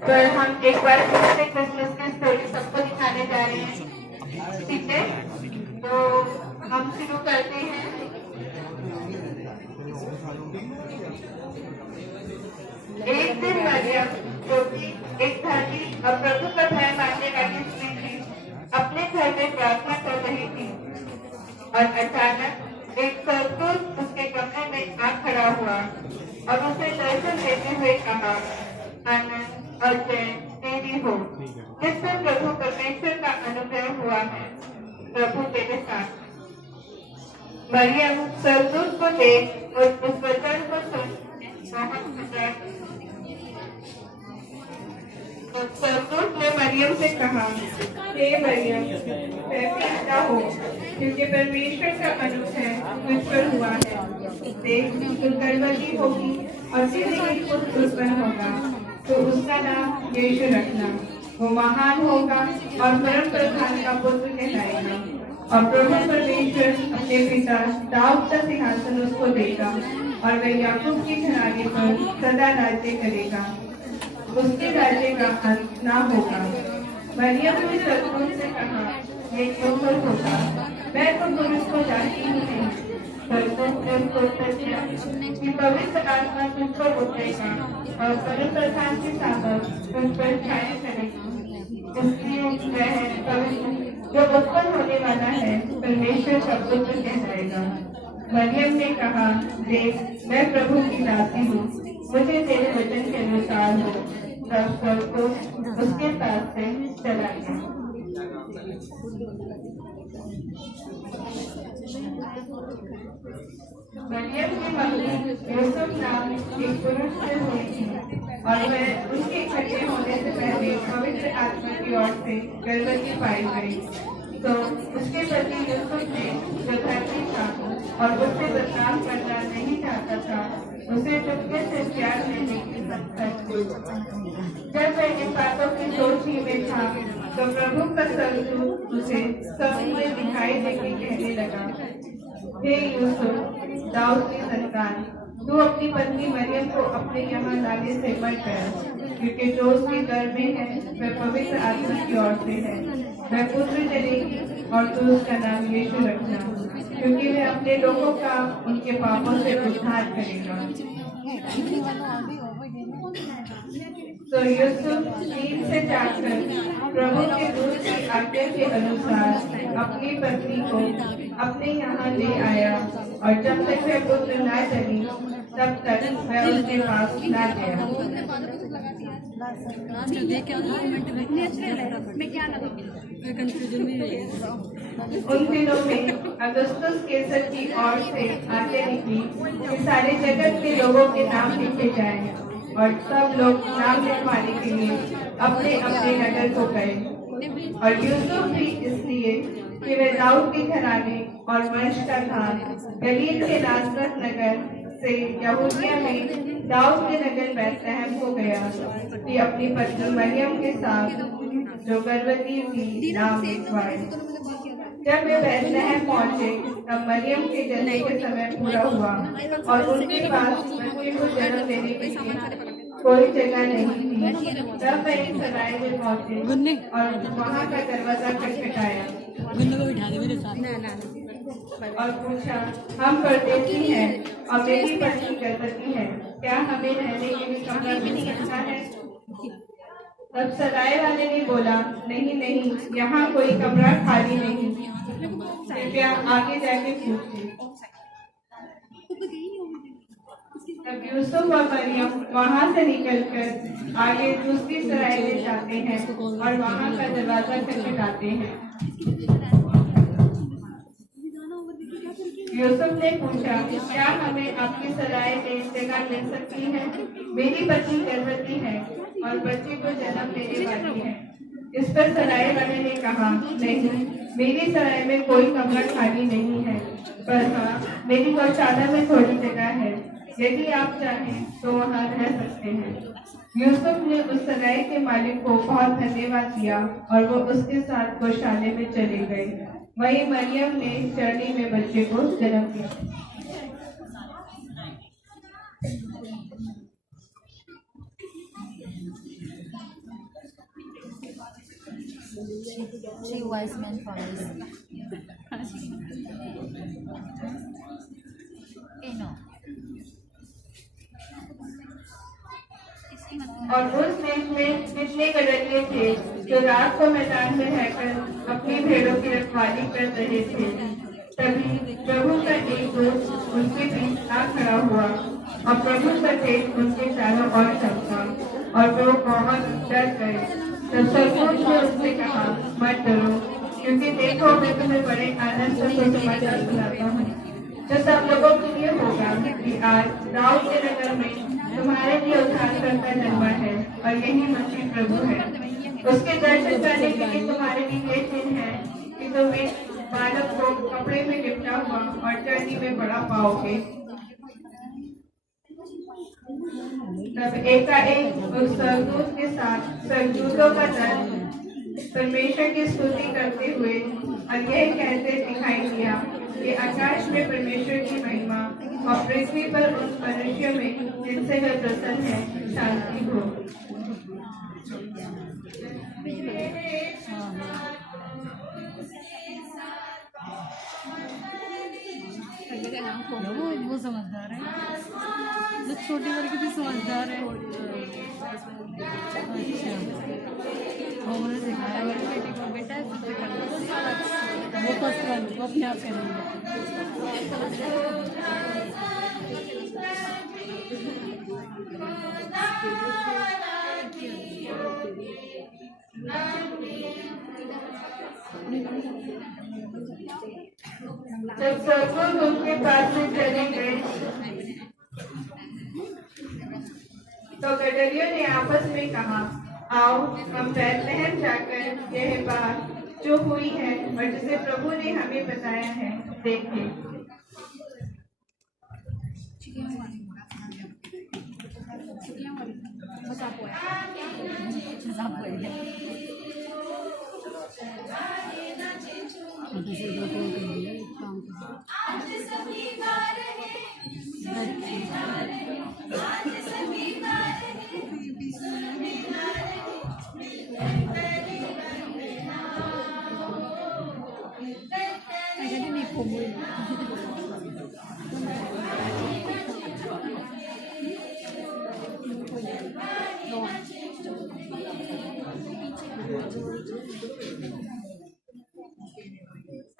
पर हम एक बार फिर से क्रिसमस की स्टोरी सबको दिखाने जा रहे हैं, ठीक है? तो हम शुरू करते हैं। एक दिन मरियम, जो कि एक धर्मी और प्रभु का भय मानने वाली स्त्री थी, अपने घर में प्रार्थना कर रही थी और अचानक एक स्वर्गदूत उसके कमरे में आ खड़ा हुआ और उसे दर्शन देते हुए कहा, आनंद और जय तेरी हो, जिससे प्रभु परमेश्वर का अनुग्रह हुआ है, प्रभु तेरे साथ। मरियम स्वर्गदूत को देख और उस वचन को सुन बहुत खुश। स्वर्गदूत ने मरियम से कहा, हे मरियम, भयभीत हो, क्योंकि परमेश्वर का अनुग्रह तुझ पर हुआ है। देख, तू गर्भवती होगी और तेरे एक पुत्र उत्पन्न होगा, तो उसका नाम यीशु रखना। वो महान होगा और परम प्रधान का पुत्र कहलाएगा, और प्रभु परमेश्वर अपने पिता दाऊद का सिंहासन उसको देगा और वह याकूब की घराने पर सदा राज्य करेगा। उसके राज्य का अंत ना होगा। मरियम ने स्वर्गदूत से कहा, ये क्यों होगा? मैं तो पुरुष को जानती ही नहीं। स्वर्गदूत ने उसको उत्तर दिया कि पवित्र आत्मा तुझ पर उतरेगा और परम प्रधान की सामर्थ तुझ पर छाया करेगी। इसलिए वह पवित्र जो उत्पन्न होने वाला है परमेश्वर का पुत्र कहलाएगा। मरियम ने कहा, देख, मैं प्रभु की दासी हूँ, मुझे तेरे वचन के अनुसार हो। तब स्वर्गदूत उसके पास से चला गया। मरियम की मम्मी यूसुफ नाम एक पुरुष से हुई थी और वह उसके इकट्ठे होने से पहले पवित्र आत्मा की ओर से गर्भवती पाई गई। तो उसके पति यूसुफ ने, जो धर्मी था और उससे बदनाम करना नहीं चाहता था, उसे चुपके से प्यार लेने की जब वह इन बातों की सोच ही में था, तो प्रभु का स्वर्गदूत उसे स्वप्न में दिखाई देके कहने लगा, हे यूसुफ, दाऊद की संतान, तू अपनी पत्नी मरियम को अपने यहाँ लाने से मत डर, क्योंकि जो उसके गर्भ में है वह पवित्र आत्मा की ओर से है। वह पुत्र जनेगी और तू उसका नाम यीशु रखना, क्योंकि वह अपने लोगों का उनके पापों से उद्धार करेगा। तो यूसुफ नींद से जागकर प्रभु के दूत की आज्ञा के अनुसार अपनी पत्नी को अपने यहाँ ले आया, और जब तक वह पुत्र न जनी तब तक वह उसके पास न गया। उन दिनों में अगस्तुस केसर की ओर से आज्ञा निकली कि सारे जगत के लोगों के नाम लिखे जाएं, और सब लोग नाम लिखवाने के लिए अपने अपने नगर को गए। और यूसुफ भी इसलिए कि वह दाऊद के घराने और वंश का था, गलील के नासरत नगर से यहूदिया में दाऊद के नगर बैतलहम हो गया कि अपनी पत्नी मरियम के साथ, जो गर्भवती थी, नाम लिखवाए। जब वे बैतलहम पहुंचे तब मरियम के जन्म के समय पूरा हुआ और उनके पास बच्चे को जन्म देने के लिए कोई जगह नहीं थी। तब वे एक सराय में पहुंचे और वहां का दरवाजा खटखटाया और पूछा, हम परदेसी हैं और मेरी पत्नी गर्भवती है, क्या हमें रहने के लिए कमरा मिल सकता है? तब सराय वाले ने बोला, नहीं नहीं, यहाँ कोई कमरा खाली नहीं, कृपया आगे जाके पूछिए। तब यूसुफ और मरियम वहाँ से निकलकर आगे दूसरी सराय में जाते हैं और वहाँ का दरवाजा खटखटाते हैं। यूसुफ ने पूछा, क्या हमें आपकी सराय में जगह मिल सकती है? मेरी पत्नी गर्भवती है और बच्चे को जन्म देने वाली है। इस पर सराय वाले ने कहा, नहीं, मेरी सराय में कोई कमरा खाली नहीं है, पर हाँ, मेरी गौशाला में थोड़ी जगह है, यदि आप चाहें तो वहाँ रह सकते हैं। यूसुफ ने उस सराय के मालिक को बहुत धन्यवाद दिया और वो उसके साथ गौशाले में चले गए। वहीं मरियम ने चरनी में बच्चे को जन्म दिया। Three wise men follows. No. और उस देश में कितने गदरिये थे जो रात को मैदान में रहकर अपनी भेड़ों की रखवाली कर रहे थे। तभी प्रभु का एक दूत उनके बीच आ खड़ा हुआ और प्रभु का तेज उनके चारों ओर चमका और वो बहुत डर गए। तब स्वर्गदूत ने उससे कहा, मत डरो, क्योंकि देखो मैं तुम्हें बड़े आनंद से समाचार सुनाता हूँ जो सब लोगों के लिए होगा कि आज दाऊद के नगर में तुम्हारे लिए उद्धारकर्ता जन्मा है और यही मसीह प्रभु है। उसके दर्शन करने के लिए तुम्हारे लिए ये चिन्ह है कि तुम एक बालक को कपड़े में लिपटा हुआ और टहनी में पड़ा पाओगे। तब एकाएक उस स्वर्गदूत के साथ स्वर्गदूतों का दल परमेश्वर की स्तुति करते हुए और यह कहते दिखाई दिया कि आकाश में परमेश्वर की महिमा और पृथ्वी पर उन मनुष्यों में जिनसे वह प्रसन्न है शांति हो। वो समझदार है, जो छोटी वर्ग की समझदार है। अच्छा, उन्होंने सिखाया मेरी बेटी को, बेटा वो फर्स्ट वन वो अपने आप करेंगे। जब स्वर्गदूत उनके पास से चले गए तो गदरियों ने आपस में कहा, आओ हम बैतलहम जाकर यह बात जो हुई है और जिसे प्रभु ने हमें बताया है देखें।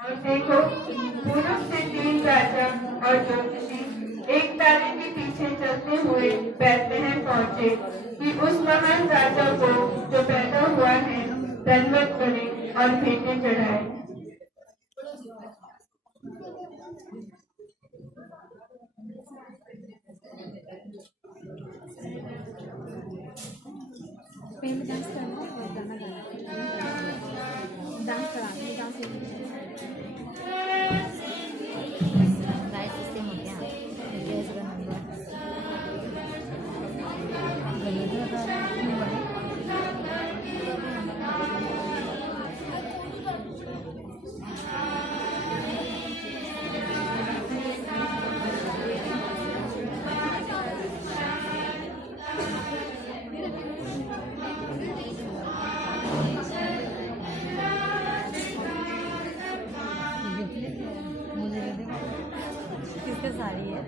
और देखो, पूर्व से 3 राजा और ज्योतिषी एक तारे के पीछे चलते हुए बैतलहम पहुंचे कि उस महान राजा को जो पैदा हुआ है दंडवत करे और भेंटें चढ़ाए। किसके साड़ी है?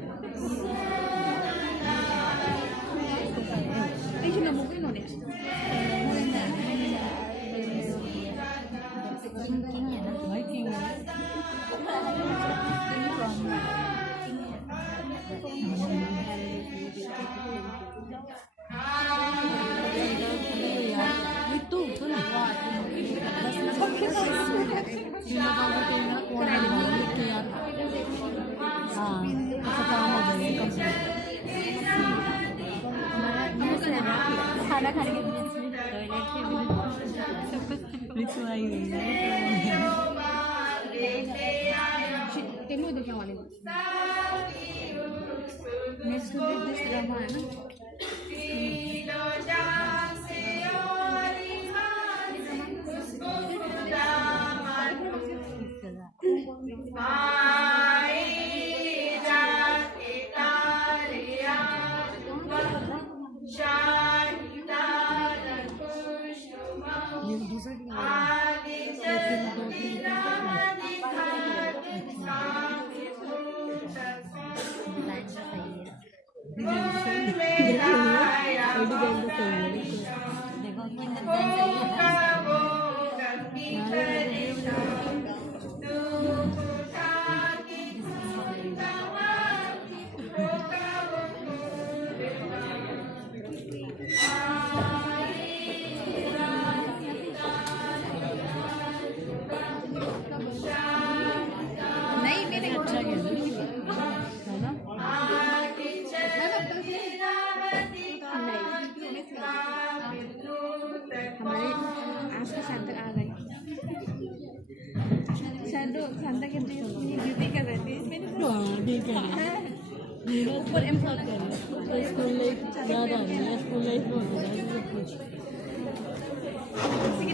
खाना खाने के बीच में रिचुआई हुई है। नेक्स्ट दिस ड्रामा है ना। ये दूसरा देखो डिजाइन सही है। नहीं मेरे अच्छा है ना। हमारे आज का शांत आ गई शांता के ड्यूटी कर रहे थे इसमें हाँ ठीक है। ऊपर इम्पोर्ट कर स्कूल लाइफ याद आ रही है, स्कूल लाइफ में हो गया सब कुछ।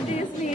ड्रेस में